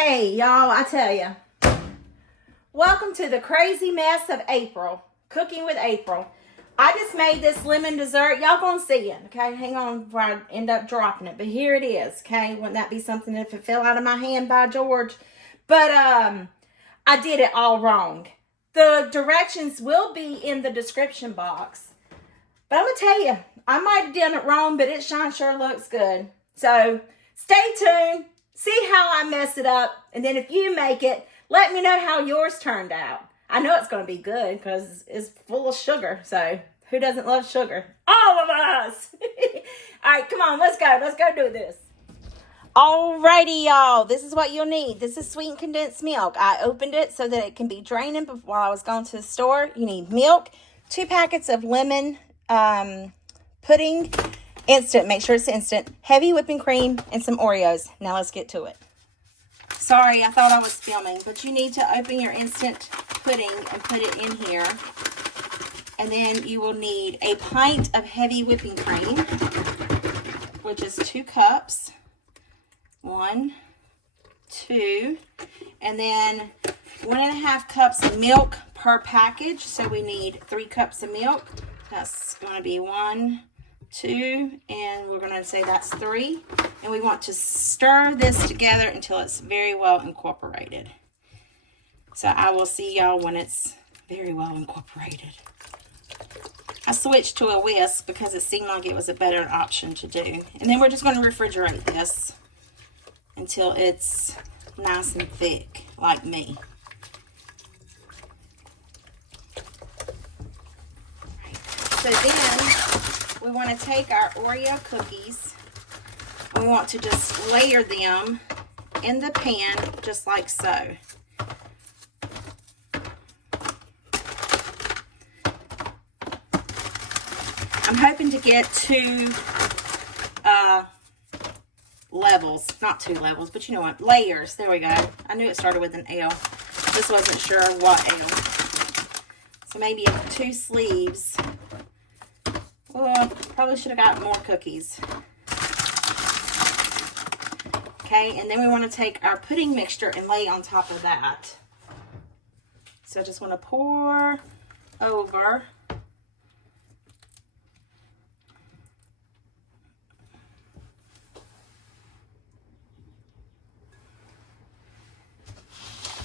Hey, y'all, I tell you. Welcome to the crazy mess of April. Cooking with April. I just made this lemon dessert. Y'all gonna see it, okay? Hang on before I end up dropping it. But here it is, okay? Wouldn't that be something if it fell out of my hand by George? But I did it all wrong. The directions will be in the description box. But I'm gonna tell you, I might have done it wrong, but it sure looks good. So stay tuned. See how I mess it up, and then if you make it, let me know how yours turned out. I know it's going to be good because it's full of sugar, so who doesn't love sugar? All of us! All right, come on, let's go. Let's go do this. Alrighty, y'all. This is what you'll need. This is sweetened condensed milk. I opened it so that it can be draining while I was going to the store. You need milk, 2 packets of lemon pudding, instant, make sure it's instant, heavy whipping cream, and some Oreos. Now let's get to it. Sorry, I thought I was filming, but you need to open your instant pudding and put it in here. And then you will need a pint of heavy whipping cream, which is 2 cups. 1, 2, and then 1.5 cups of milk per package. So we need 3 cups of milk. That's going to be 1, 2, and we're going to say that's 3. And we want to stir this together until it's very well incorporated. So I will see y'all when it's very well incorporated. I switched to a whisk because it seemed like it was a better option to do. And then we're just going to refrigerate this until it's nice and thick, like me. So then we want to take our Oreo cookies and we want to just layer them in the pan just like so. I'm hoping to get 2 levels, not 2 levels, but you know what, layers. There we go. I knew it started with an L. Just wasn't sure what L. So maybe 2 sleeves. Well, probably should have got more cookies. Okay, and then we want to take our pudding mixture and lay on top of that. So I just want to pour over.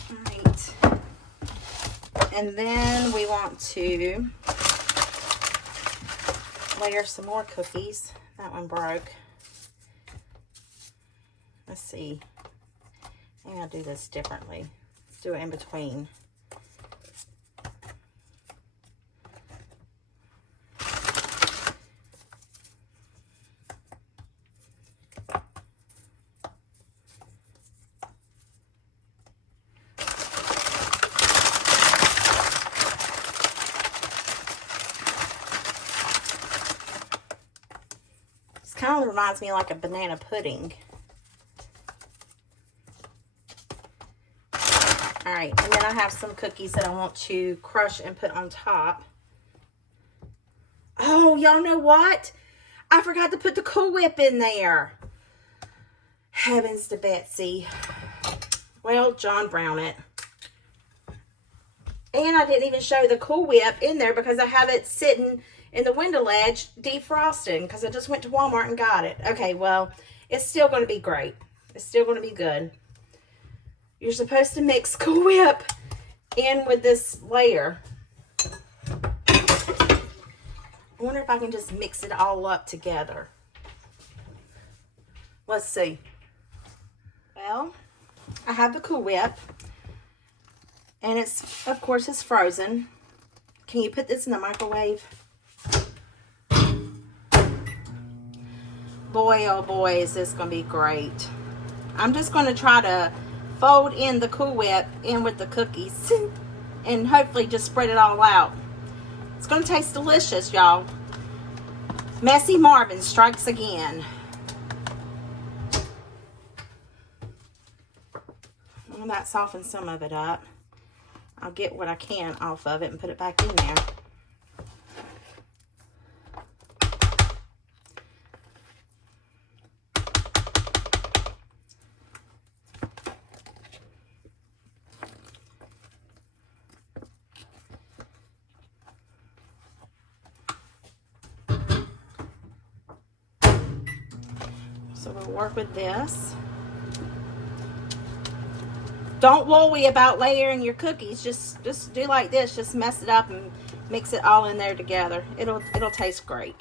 Alright. And then we want to layer some more cookies. That one broke. Let's see. Maybe I'll do this differently. Do it in between. This kind of reminds me like a banana pudding. Alright, and then I have some cookies that I want to crush and put on top. Oh, y'all know what? I forgot to put the Cool Whip in there. Heavens to Betsy. Well, John Brown it. And I didn't even show the Cool Whip in there because I have it sitting in the window ledge defrosting because I just went to Walmart and got it. Okay, well, it's still going to be great. It's still going to be good. You're supposed to mix Cool Whip in with this layer. I wonder if I can just mix it all up together. Let's see. Well, I have the Cool Whip. And it's, of course, it's frozen. Can you put this in the microwave? Boy, oh boy, is this going to be great. I'm just going to try to fold in the Cool Whip in with the cookies and hopefully just spread it all out. It's going to taste delicious, y'all. Messy Marvin strikes again. Well, that softens some of it up. I'll get what I can off of it and put it back in there. So we'll work with this. Don't worry about layering your cookies. Just do like this. Just mess it up and mix it all in there together. It'll taste great.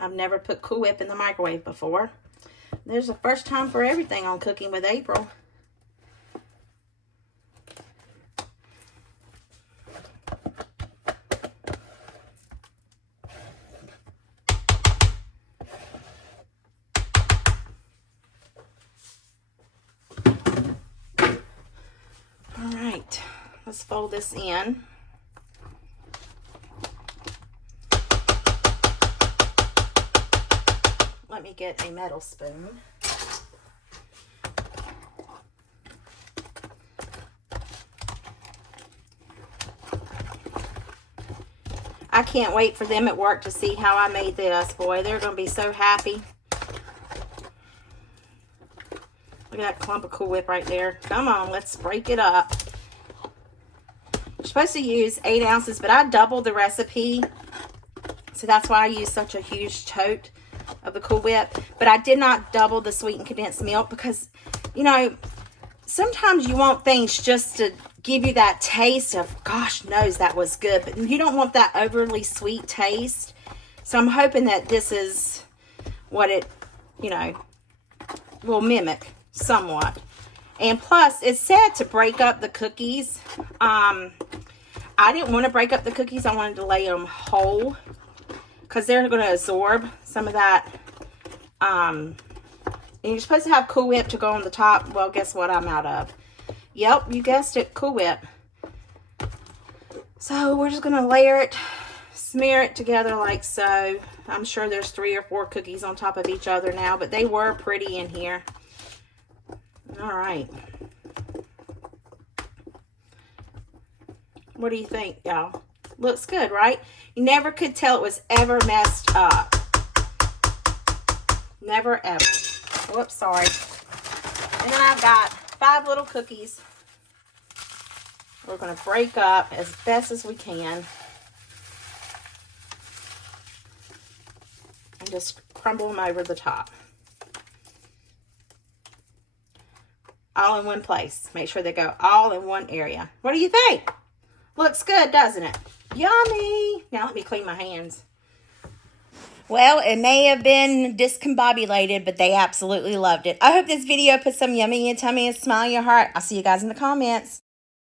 I've never put Cool Whip in the microwave before. There's a first time for everything on Cooking with April. All right, let's fold this in. Let me get a metal spoon. I can't wait for them at work to see how I made this. Boy, they're going to be so happy. Look at that clump of Cool Whip right there. Come on, let's break it up. You're supposed to use 8 ounces, but I doubled the recipe. So that's why I use such a huge tote of the Cool Whip. But I did not double the sweetened condensed milk because, you know, sometimes you want things just to give you that taste of, gosh knows that was good, but you don't want that overly sweet taste. So I'm hoping that this is what it, you know, will mimic somewhat. And plus, it said to break up the cookies. I didn't want to break up the cookies. I wanted to lay them whole because they're going to absorb some of that. And you're supposed to have Cool Whip to go on the top. Well, guess what I'm out of? Yep, you guessed it, Cool Whip. So we're just going to layer it, smear it together like so. I'm sure there's 3 or 4 cookies on top of each other now, but they were pretty in here. All right. What do you think, y'all? Looks good, right? You never could tell it was ever messed up. Never, ever. Whoops, sorry. And then I've got 5 little cookies. We're going to break up as best as we can. And just crumble them over the top. All in one place. Make sure they go all in one area. What do you think? Looks good, doesn't it? Yummy! Now let me clean my hands. Well, it may have been discombobulated, but they absolutely loved it. I hope this video put some yummy in your tummy and smile in your heart. I'll see you guys in the comments.